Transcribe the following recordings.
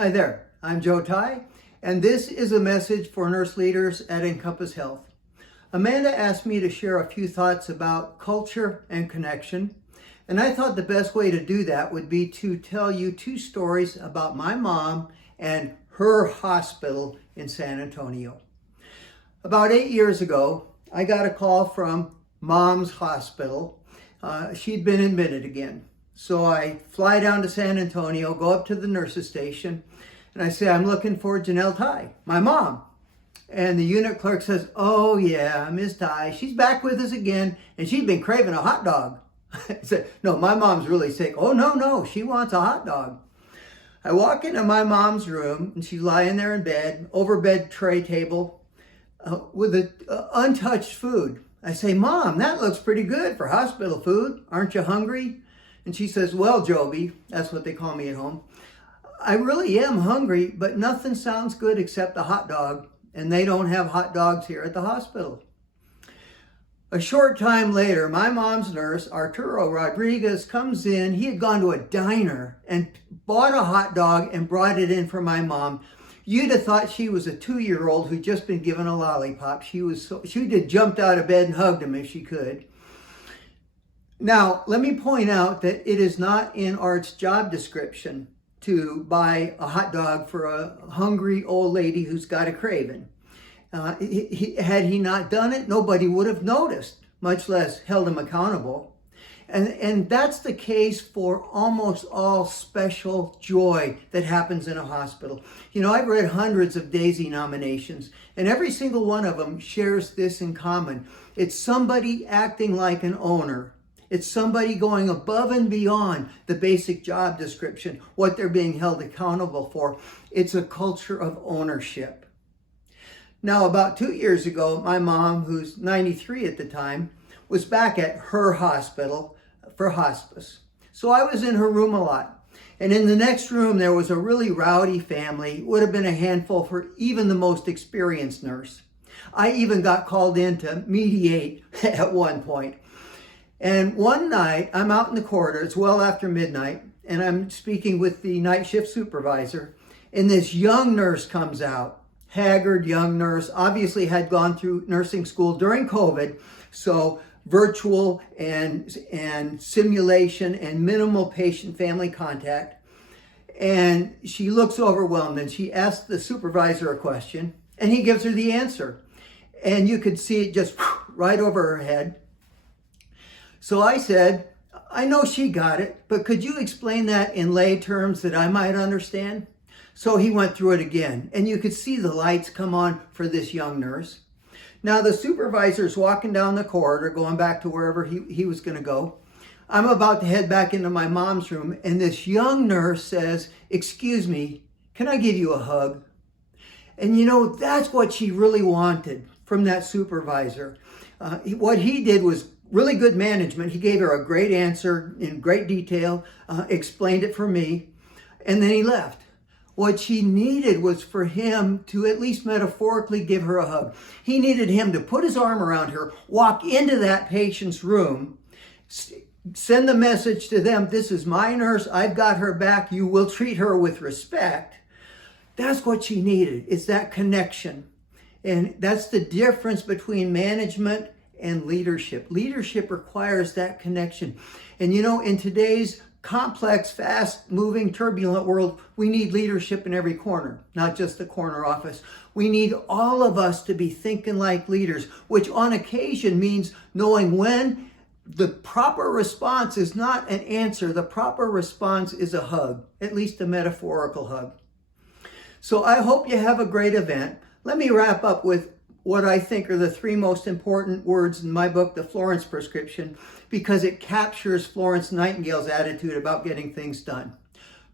Hi there, I'm Joe Ty, and this is a message for nurse leaders at Encompass Health. Amanda asked me to share a few thoughts about culture and connection, and I thought the best way to do that would be to tell you two stories about my mom and her hospital in San Antonio. About 8 years ago, I got a call from Mom's hospital. She'd been admitted again. So I fly down to San Antonio, go up to the nurse's station, and I say, I'm looking for Janelle Ty, my mom. And the unit clerk says, oh yeah, Miss Ty, she's back with us again, and she's been craving a hot dog. I said, no, my mom's really sick. Oh, no, she wants a hot dog. I walk into my mom's room, and she's lying there in bed, over bed tray table, with untouched food. I say, Mom, that looks pretty good for hospital food. Aren't you hungry? And she says, well, Joby, that's what they call me at home, I really am hungry, but nothing sounds good except a hot dog, and they don't have hot dogs here at the hospital. A short time later, my mom's nurse, Arturo Rodriguez, comes in. He had gone to a diner and bought a hot dog and brought it in for my mom. You'd have thought she was a 2-year-old who'd just been given a lollipop. She'd have jumped out of bed and hugged him if she could. Now, let me point out that it is not in Art's job description to buy a hot dog for a hungry old lady who's got a craving. Had he not done it, nobody would have noticed, much less held him accountable. And that's the case for almost all special joy that happens in a hospital. You know, I've read hundreds of Daisy nominations, and every single one of them shares this in common. It's somebody acting like an owner. It's somebody going above and beyond the basic job description, what they're being held accountable for. It's a culture of ownership. Now, about 2 years ago, my mom, who's 93 at the time, was back at her hospital for hospice. So I was in her room a lot. And in the next room, there was a really rowdy family. It would have been a handful for even the most experienced nurse. I even got called in to mediate at one point. And one night, I'm out in the corridor, it's well after midnight, and I'm speaking with the night shift supervisor, and this young nurse comes out, haggard young nurse, obviously had gone through nursing school during COVID, so virtual and simulation and minimal patient-family contact. And she looks overwhelmed, and she asks the supervisor a question, and he gives her the answer. And you could see it just right over her head. So I said, I know she got it, but could you explain that in lay terms that I might understand? So he went through it again, and you could see the lights come on for this young nurse. Now the supervisor's walking down the corridor, going back to wherever he was going to go. I'm about to head back into my mom's room, and this young nurse says, excuse me, can I give you a hug? And you know, that's what she really wanted from that supervisor. What he did was really good management. He gave her a great answer in great detail, explained it for me, and then he left. What she needed was for him to at least metaphorically give her a hug. He needed him to put his arm around her, walk into that patient's room, send the message to them, this is my nurse, I've got her back, you will treat her with respect. That's what she needed. It's that connection. And that's the difference between management and leadership. Leadership requires that connection. And you know, in today's complex, fast-moving, turbulent world, we need leadership in every corner, not just the corner office. We need all of us to be thinking like leaders, which on occasion means knowing when the proper response is not an answer. The proper response is a hug, at least a metaphorical hug. So I hope you have a great event. Let me wrap up with what I think are the 3 most important words in my book, The Florence Prescription, because it captures Florence Nightingale's attitude about getting things done.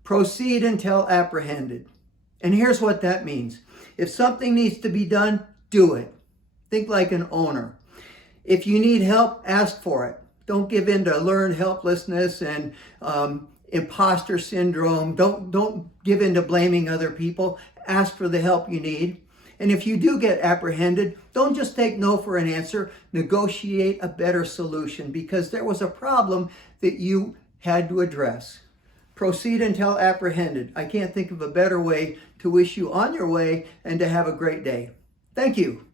Proceed until apprehended. And here's what that means. If something needs to be done, do it. Think like an owner. If you need help, ask for it. Don't give in to learned helplessness and imposter syndrome. Don't give in to blaming other people. Ask for the help you need. And if you do get apprehended, don't just take no for an answer. Negotiate a better solution because there was a problem that you had to address. Proceed until apprehended. I can't think of a better way to wish you on your way and to have a great day. Thank you.